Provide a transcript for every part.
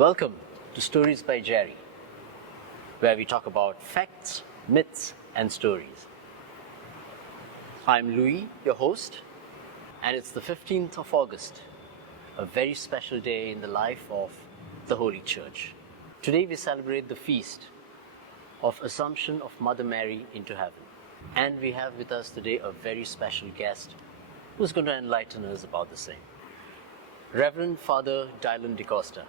Welcome to Stories by Jerry, where we talk about facts, myths, and stories. I'm Louis, your host, and it's the 15th of August, a very special day in the life of the Holy Church. Today we celebrate the feast of Assumption of Mother Mary into heaven. And we have with us today a very special guest who's going to enlighten us about the same. Reverend Father Dylon DaCosta.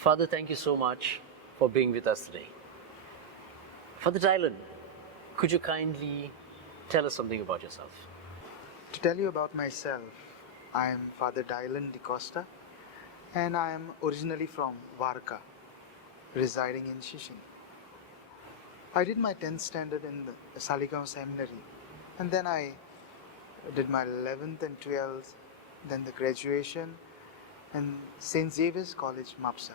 Father, thank you so much for being with us today. Father Dylon, could you kindly tell us something about yourself? To tell you about myself, I am Father Dylon DaCosta and I am originally from Varka, residing in Shishin. I did my 10th standard in the Saligao Seminary, and then I did my 11th and 12th, then the graduation in St. Xavier's College, Mapsa.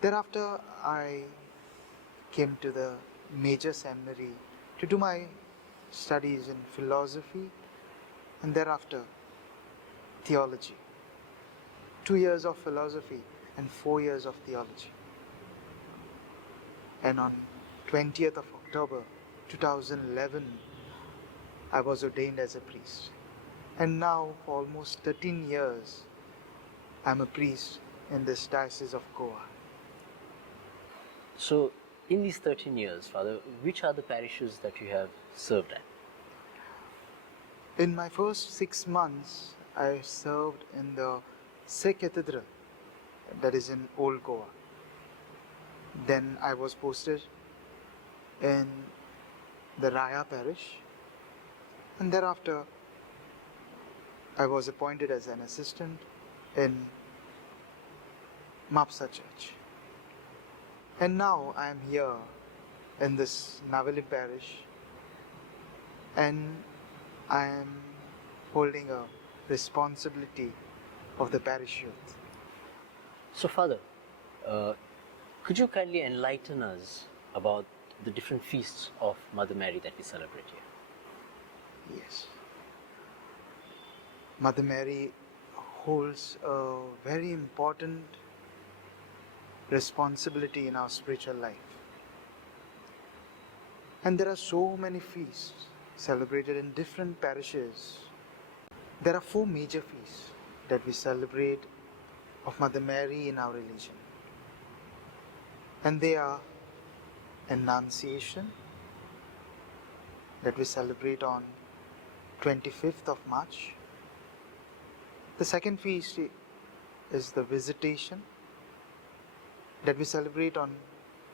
Thereafter, I came to the major seminary to do my studies in philosophy and thereafter theology. 2 years of philosophy and 4 years of theology. And on 20th of October 2011, I was ordained as a priest. And now, for almost 13 years, I'm a priest in this Diocese of Goa. So, in these 13 years, Father, which are the parishes that you have served at? In my first 6 months, I served in the Sikh Cathedral, that is in Old Goa. Then I was posted in the Raya Parish, and thereafter I was appointed as an assistant in Mapsa Church. And now I am here in this Navali Parish, and I am holding a responsibility of the parish youth. So, Father, could you kindly enlighten us about the different feasts of Mother Mary that we celebrate here? Yes. Mother Mary holds a very important responsibility in our spiritual life. And there are so many feasts celebrated in different parishes. There are 4 major feasts that we celebrate of Mother Mary in our religion. And they are Annunciation, that we celebrate on 25th of March. The second feast is the Visitation, that we celebrate on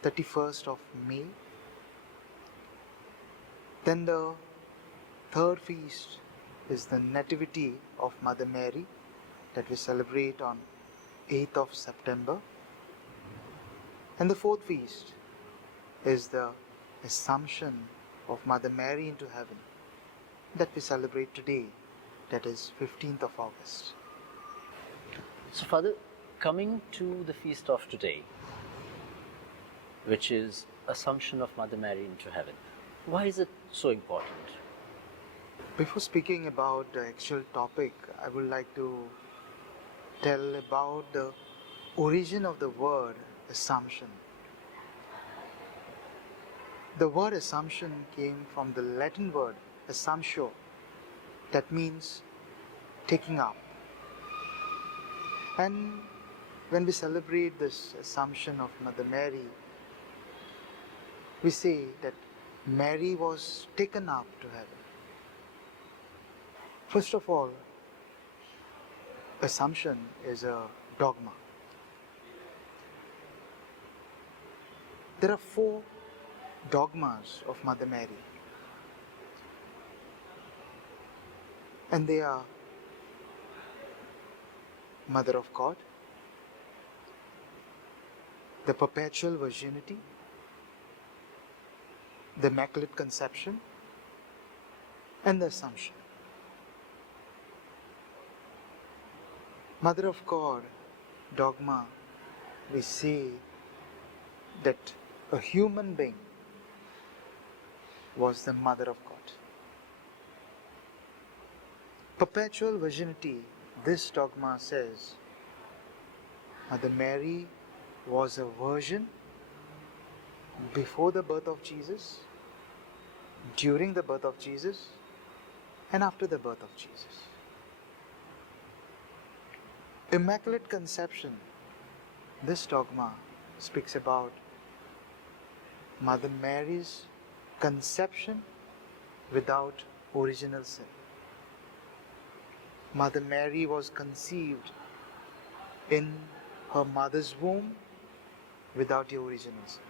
31st of May. Then the third feast is the Nativity of Mother Mary, that we celebrate on 8th of September. And the fourth feast is the Assumption of Mother Mary into heaven, that we celebrate today, that is 15th of August. So, Father, coming to the feast of today, which is Assumption of Mother Mary into heaven, why is it so important? Before speaking about the actual topic, I would like to tell about the origin of the word Assumption. The word Assumption came from the Latin word Assumptio, that means taking up. And when we celebrate this Assumption of Mother Mary, we say that Mary was taken up to heaven. First of all, Assumption is a dogma. There are 4 dogmas of Mother Mary, and they are Mother of God, the perpetual virginity, the Immaculate Conception, and the Assumption. Mother of God dogma, we say that a human being was the Mother of God. Perpetual virginity, this dogma says Mother Mary was a virgin before the birth of Jesus, during the birth of Jesus, and after the birth of Jesus. Immaculate Conception, this dogma speaks about Mother Mary's conception without original sin. Mother Mary was conceived in her mother's womb without the original sin.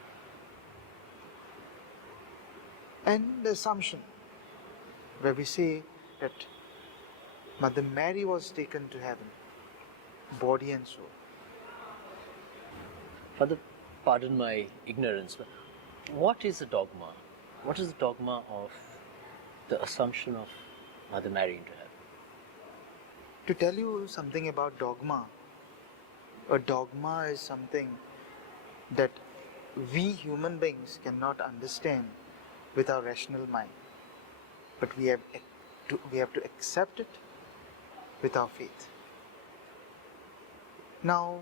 And the assumption where we say that Mother Mary was taken to heaven, body and soul. Father, pardon my ignorance, but what is a dogma? What is the dogma of the Assumption of Mother Mary into heaven? To tell you something about dogma, a dogma is something that we human beings cannot understand with our rational mind, but we have to accept it with our faith. Now,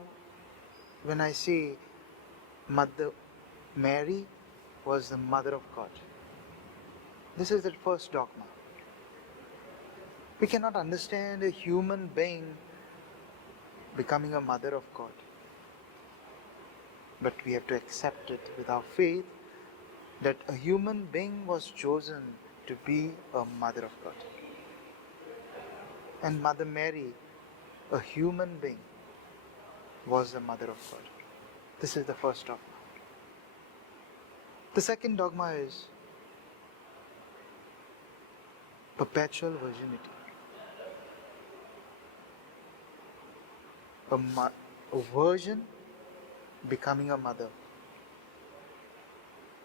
when I say Mother Mary was the Mother of God, this is the first dogma. We cannot understand a human being becoming a Mother of God, but we have to accept it with our faith that a human being was chosen to be a Mother of God. And Mother Mary, a human being, was the Mother of God. This is the first dogma. The second dogma is perpetual virginity. A virgin becoming a mother.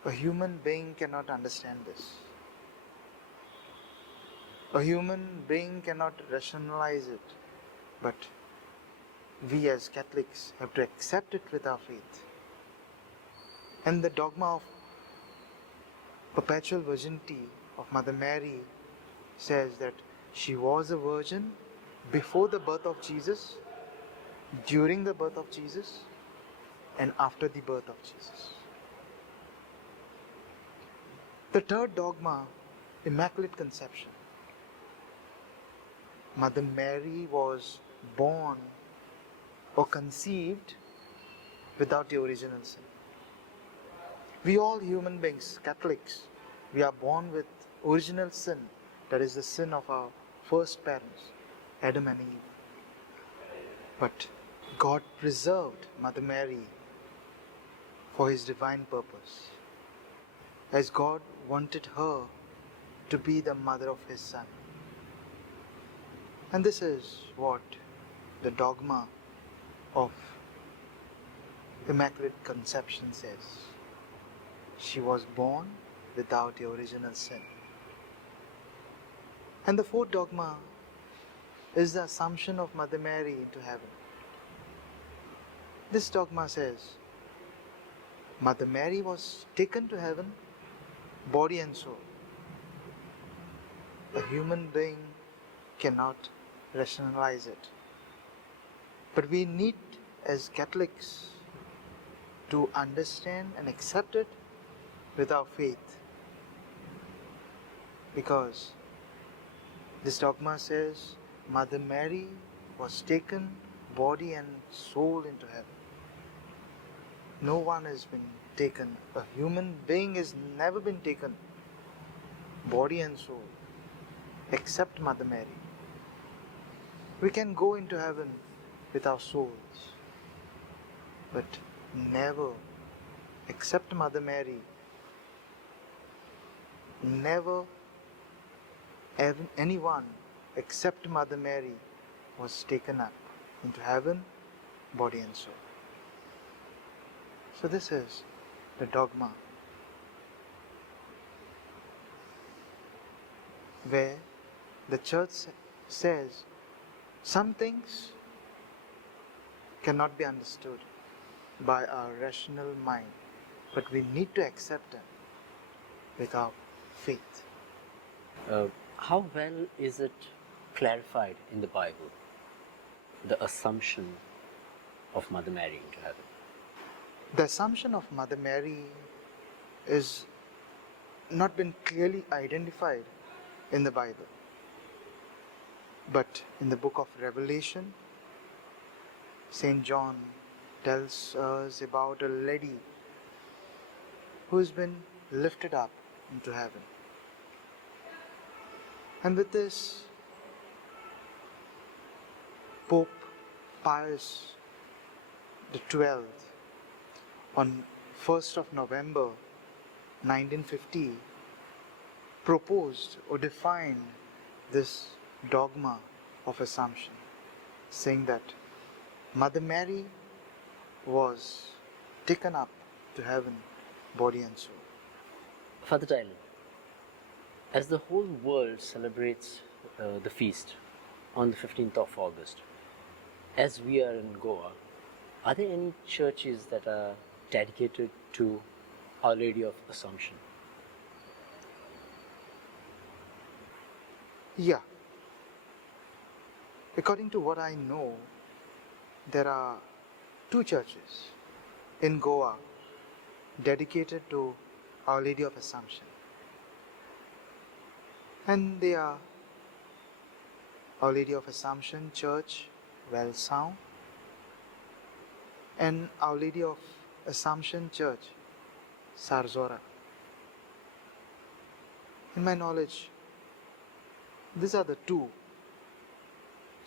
A human being cannot understand this. A human being cannot rationalize it, but we as Catholics have to accept it with our faith. And the dogma of perpetual virginity of Mother Mary says that she was a virgin before the birth of Jesus, during the birth of Jesus, and after the birth of Jesus. The third dogma, Immaculate Conception. Mother Mary was born or conceived without the original sin. We all human beings, Catholics, we are born with original sin, that is the sin of our first parents, Adam and Eve. But God preserved Mother Mary for His divine purpose, as God wanted her to be the mother of His Son. And this is what the dogma of Immaculate Conception says. She was born without the original sin. And the fourth dogma is the Assumption of Mother Mary into heaven. This dogma says Mother Mary was taken to heaven, body and soul. A human being cannot rationalize it. But we need, as Catholics, to understand and accept it with our faith. Because this dogma says Mother Mary was taken body and soul into heaven. No one has been taken. A human being has never been taken body and soul except Mother Mary. We can go into heaven with our souls, but never, except Mother Mary, never anyone except Mother Mary was taken up into heaven, body and soul. So this is the dogma where the Church says some things cannot be understood by our rational mind, but we need to accept them with our faith. How well is it clarified in the Bible, the Assumption of Mother Mary into heaven? The assumption of Mother Mary is not been clearly identified in the Bible. But in the book of Revelation, St. John tells us about a lady who has been lifted up into heaven. And with this, Pope Pius the 12th, on 1st of November 1950, proposed or defined this dogma of Assumption, saying that Mother Mary was taken up to heaven, body and soul. Father Dylon, as the whole world celebrates the feast on the 15th of August, as we are in Goa, are there any churches that are dedicated to Our Lady of Assumption? Yeah. According to what I know, there are 2 churches in Goa dedicated to Our Lady of Assumption. And they are Our Lady of Assumption Church, Wellsound, and Our Lady of Assumption Church, Sarzora. In my knowledge, these are the 2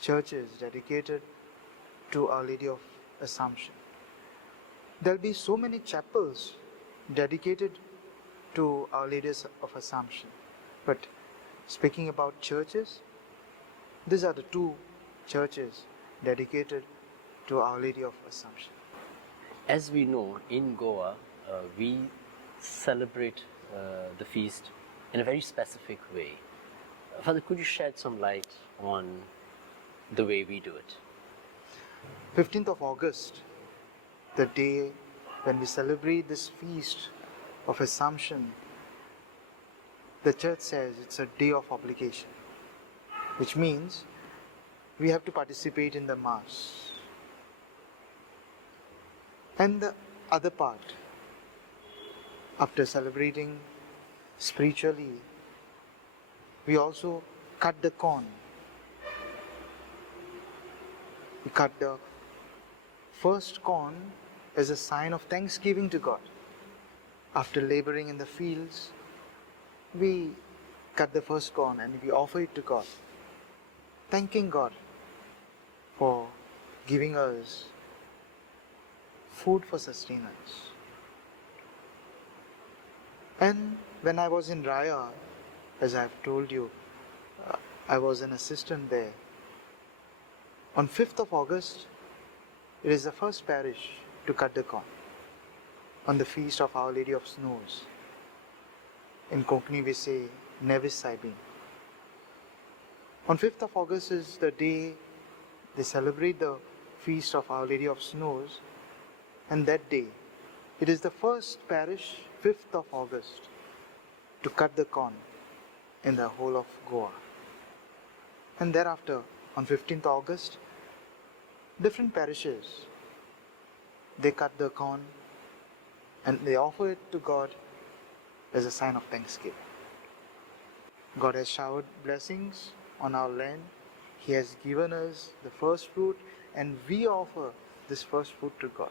churches dedicated to Our Lady of Assumption. There will be so many chapels dedicated to Our Lady of Assumption. But speaking about churches, these are the 2 churches dedicated to Our Lady of Assumption. As we know, in Goa, we celebrate the feast in a very specific way. Father, could you shed some light on the way we do it? 15th of August, the day when we celebrate this feast of Assumption, the church says it's a day of obligation, which means we have to participate in the Mass. And the other part, after celebrating spiritually, we also cut the corn. We cut the first corn as a sign of thanksgiving to God. After laboring in the fields, we cut the first corn and we offer it to God, thanking God for giving us food for sustenance. And when I was in Raya, as I've told you, I was an assistant there. On 5th of August, it is the first parish to cut the corn on the feast of Our Lady of Snows. In Konkani we say Nevis Saibin. On 5th of August is the day they celebrate the feast of Our Lady of Snows, and that day it is the first parish, 5th of August, to cut the corn in the whole of Goa. And thereafter, on 15th August, different parishes, they cut the corn and they offer it to God as a sign of thanksgiving. God has showered blessings on our land. He has given us the first fruit, and we offer this first fruit to God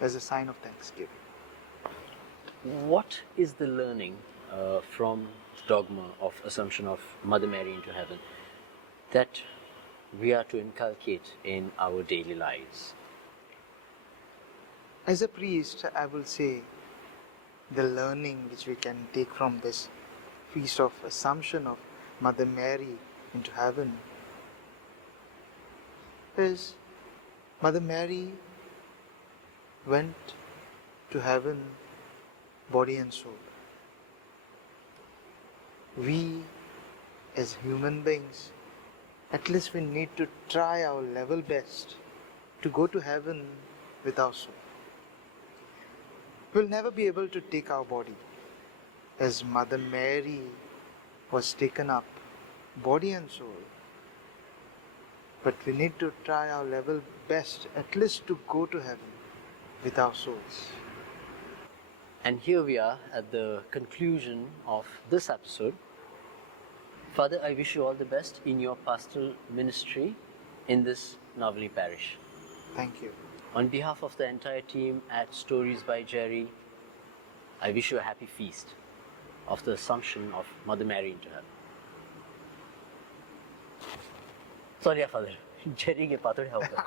as a sign of thanksgiving. What is the learning from the dogma of Assumption of Mother Mary into heaven that we are to inculcate in our daily lives? As a priest, I will say the learning which we can take from this feast of Assumption of Mother Mary into heaven is Mother Mary went to heaven body and soul. We as human beings, at least we need to try our level best to go to heaven with our soul. We'll never be able to take our body as Mother Mary was taken up, body and soul. but we need to try our level best, at least to go to heaven with our souls. And here we are at the conclusion of this episode. Father, I wish you all the best in your pastoral ministry in this Novelty Parish. Thank you. On behalf of the entire team at Stories by Jerry, I wish you a happy feast of the Assumption of Mother Mary into heaven. Sorry, Father. Jerry ke pathode hoga.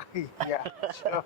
Yeah, sure.